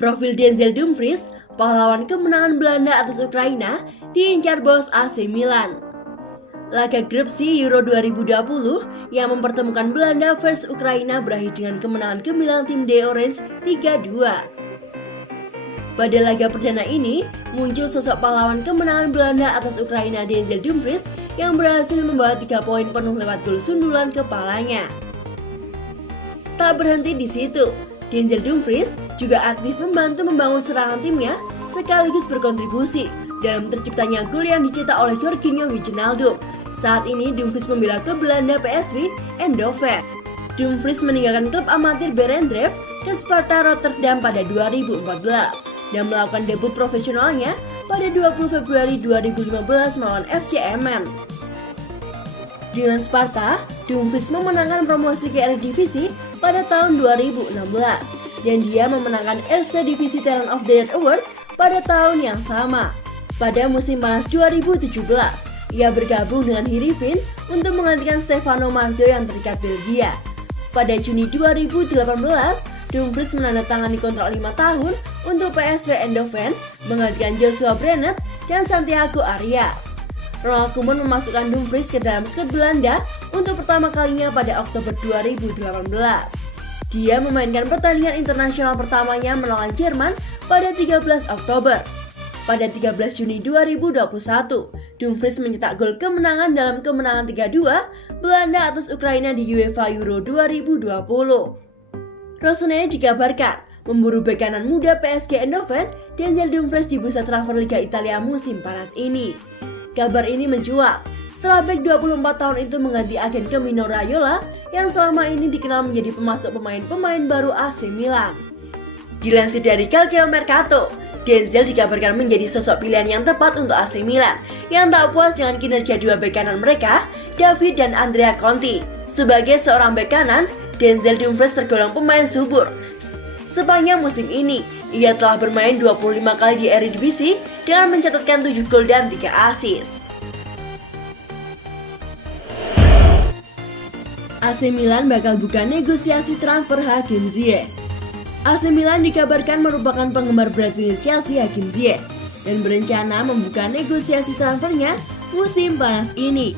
Profil Denzel Dumfries, pahlawan kemenangan Belanda atas Ukraina, diincar bos AC Milan. Laga grup C Euro 2020 yang mempertemukan Belanda versus Ukraina berakhir dengan kemenangan gemilang tim The Orange 3-2. Pada laga perdana ini, muncul sosok pahlawan kemenangan Belanda atas Ukraina Denzel Dumfries yang berhasil membawa 3 poin penuh lewat gol sundulan kepalanya. Tak berhenti di situ, Denzel Dumfries juga aktif membantu membangun serangan timnya sekaligus berkontribusi dalam terciptanya gol yang dicetak oleh Jorginho Wijnaldum. Saat ini Dumfries membela klub Belanda PSV Eindhoven. Dumfries meninggalkan klub amatir Barendrecht ke Sparta Rotterdam pada 2014 dan melakukan debut profesionalnya pada 20 Februari 2015 melawan FC Emmen. Dengan Sparta, Dumfries memenangkan promosi ke Eredivisie pada tahun 2016 dan dia memenangkan Eerste Divisie Talent of the Year Awards pada tahun yang sama. Pada musim panas 2017, ia bergabung dengan Heerenveen untuk menggantikan Stefano Marzo yang terikat Belgia. Pada Juni 2018, Dumfries menandatangani kontrak 5 tahun untuk PSV Eindhoven menggantikan Joshua Brenet dan Santiago Arias. Ronald Koeman memasukkan Dumfries ke dalam skuad Belanda untuk pertama kalinya pada Oktober 2018. Dia memainkan pertandingan internasional pertamanya melawan Jerman pada 13 Oktober. Pada 13 Juni 2021, Dumfries mencetak gol kemenangan dalam kemenangan 3-2 Belanda atas Ukraina di UEFA Euro 2020. Rossoneri dikabarkan memburu bek kanan muda PSG Eindhoven Denzel Dumfries di bursa transfer Liga Italia musim panas ini. Kabar ini mencuat setelah bek 24 tahun itu mengganti agen Camino Raiola yang selama ini dikenal menjadi pemasok pemain-pemain baru AC Milan. Dilansir dari Calcio Mercato, Denzel dikabarkan menjadi sosok pilihan yang tepat untuk AC Milan yang tak puas dengan kinerja dua bek kanan mereka, David dan Andrea Conti. Sebagai seorang bek kanan, Denzel Dumfries tergolong pemain subur. Sepanjang musim ini, ia telah bermain 25 kali di Eredivisie dengan mencatatkan 7 gol dan 3 assist. AC Milan bakal buka negosiasi transfer Hakim Ziyech. AC Milan dikabarkan merupakan penggemar berat winger Chelsea Hakim Ziyech dan berencana membuka negosiasi transfernya musim panas ini.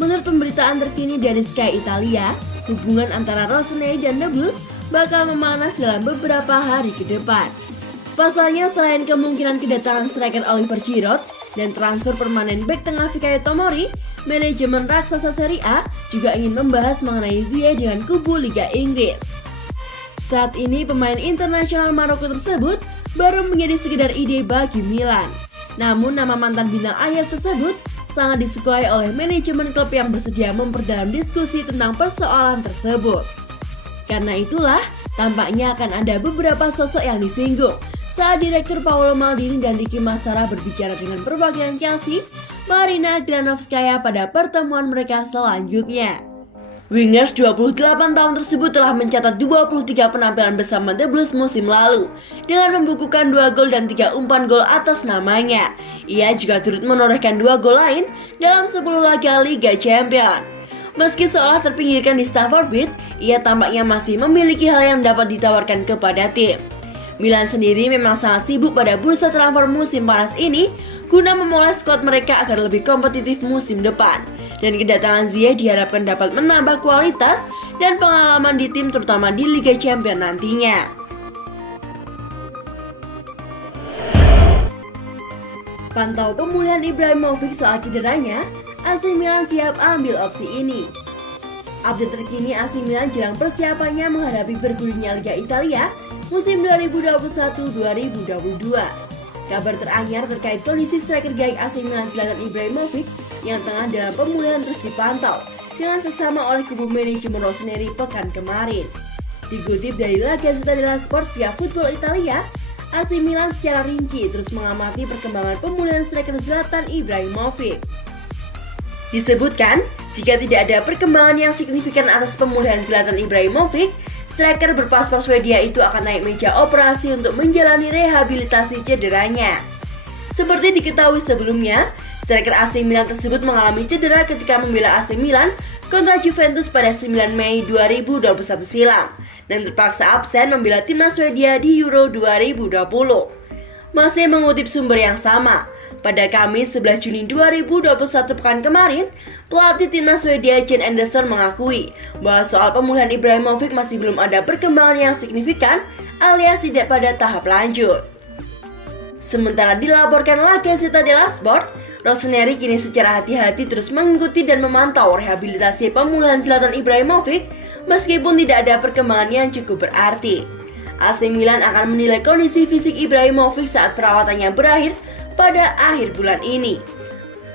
Menurut pemberitaan terkini dari Sky Italia, hubungan antara Rossoneri dan The Blues bakal memanas dalam beberapa hari ke depan. Pasalnya selain kemungkinan kedatangan striker Oliver Giroud dan transfer permanen bek tengah Fikayo Tomori, manajemen raksasa Serie A juga ingin membahas mengenai Ziyech dengan kubu Liga Inggris. Saat ini pemain internasional Maroko tersebut baru menjadi sekedar ide bagi Milan. Namun nama mantan bintang Ajax tersebut sangat disukai oleh manajemen klub yang bersedia memperdalam diskusi tentang persoalan tersebut. Karena itulah, tampaknya akan ada beberapa sosok yang disinggung saat Direktur Paolo Maldini dan Ricky Massara berbicara dengan perwakilan Chelsea, Marina Granovskaya pada pertemuan mereka selanjutnya. Wingers 28 tahun tersebut telah mencatat 23 penampilan bersama The Blues musim lalu dengan membukukan 2 gol dan 3 umpan gol atas namanya. Ia juga turut menorehkan 2 gol lain dalam 10 laga Liga Champions. Meski seolah terpinggirkan di Stamford Bridge, ia tampaknya masih memiliki hal yang dapat ditawarkan kepada tim. Milan sendiri memang sangat sibuk pada bursa transfer musim panas ini guna memoles skuad mereka agar lebih kompetitif musim depan. Dan kedatangan Ziyech diharapkan dapat menambah kualitas dan pengalaman di tim terutama di Liga Champions nantinya. Pantau pemulihan Ibrahimovic soal cederanya, AC Milan siap ambil opsi ini. Update terkini AC Milan jelang persiapannya menghadapi bergulirnya Liga Italia musim 2021-2022. Kabar teranyar terkait kondisi striker gaik AC Milan Zlatan Ibrahimovic yang tengah dalam pemulihan terus dipantau dengan seksama oleh kubu manajemen Rossoneri pekan kemarin. Dikutip dari La Gazzetta dello Sport via Football Italia, AC Milan secara rinci terus mengamati perkembangan pemulihan striker Zlatan Ibrahimovic. Disebutkan, jika tidak ada perkembangan yang signifikan atas pemulihan Zlatan Ibrahimovic, striker berpaspor Swedia itu akan naik meja operasi untuk menjalani rehabilitasi cederanya. Seperti diketahui sebelumnya, Striker AC Milan tersebut mengalami cedera ketika membela AC Milan kontra Juventus pada 9 Mei 2021 silam dan terpaksa absen membela timnas Swedia di Euro 2020. Masih mengutip sumber yang sama, pada Kamis 11 Juni 2021 pekan kemarin, pelatih timnas Swedia Jen Andersson mengakui bahwa soal pemulihan Ibrahimovic masih belum ada perkembangan yang signifikan alias tidak pada tahap lanjut. Sementara dilaporkan La Gazzetta dello Sport, Rossoneri kini secara hati-hati terus mengikuti dan memantau rehabilitasi pemulihan Zlatan Ibrahimovic meskipun tidak ada perkembangan yang cukup berarti. AC Milan akan menilai kondisi fisik Ibrahimovic saat perawatannya berakhir pada akhir bulan ini.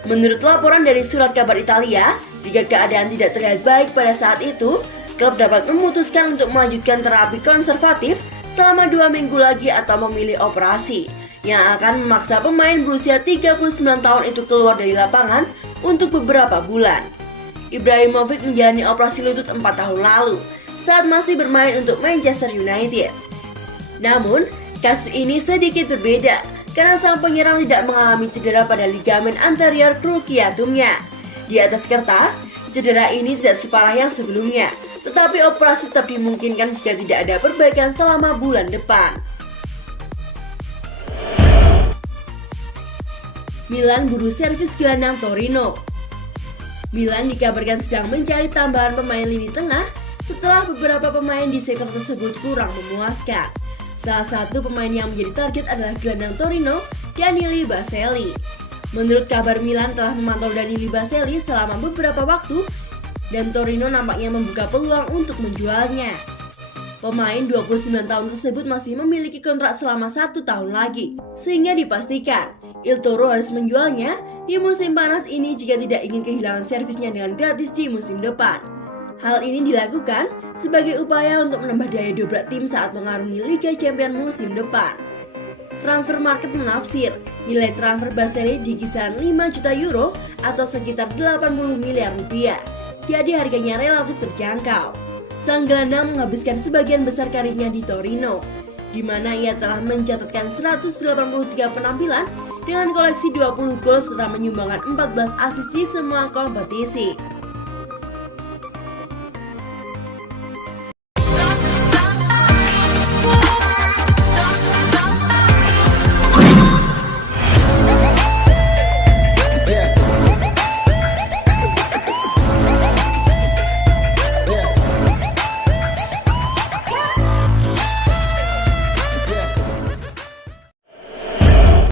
Menurut laporan dari surat kabar Italia, jika keadaan tidak terlihat baik pada saat itu, klub dapat memutuskan untuk melanjutkan terapi konservatif selama 2 minggu lagi atau memilih operasi yang akan memaksa pemain berusia 39 tahun itu keluar dari lapangan untuk beberapa bulan. Ibrahimovic menjalani operasi lutut 4 tahun lalu saat masih bermain untuk Manchester United. Namun, kasus ini sedikit berbeda karena sang penyerang tidak mengalami cedera pada ligamen anterior cruciatumnya. Di atas kertas, cedera ini tidak separah yang sebelumnya, tetapi operasi tetap dimungkinkan jika tidak ada perbaikan selama bulan depan. Milan buru servis gelandang Torino. Milan dikabarkan sedang mencari tambahan pemain lini tengah setelah beberapa pemain di sektor tersebut kurang memuaskan. Salah satu pemain yang menjadi target adalah gelandang Torino, Daniele Baselli. Menurut kabar, Milan telah memantau Daniele Baselli selama beberapa waktu dan Torino nampaknya membuka peluang untuk menjualnya. Pemain 29 tahun tersebut masih memiliki kontrak selama 1 tahun lagi, sehingga dipastikan Il Toro harus menjualnya di musim panas ini jika tidak ingin kehilangan servisnya dengan gratis di musim depan. Hal ini dilakukan sebagai upaya untuk menambah daya dobrak tim saat mengarungi Liga Champions musim depan. Transfer Market menafsir nilai transfer Baselli di kisaran 5 juta euro atau sekitar 80 miliar rupiah, jadi harganya relatif terjangkau. Sang gelandang menghabiskan sebagian besar karirnya di Torino, di mana ia telah mencatatkan 183 penampilan dengan koleksi 20 gol serta menyumbangkan 14 assist di semua kompetisi.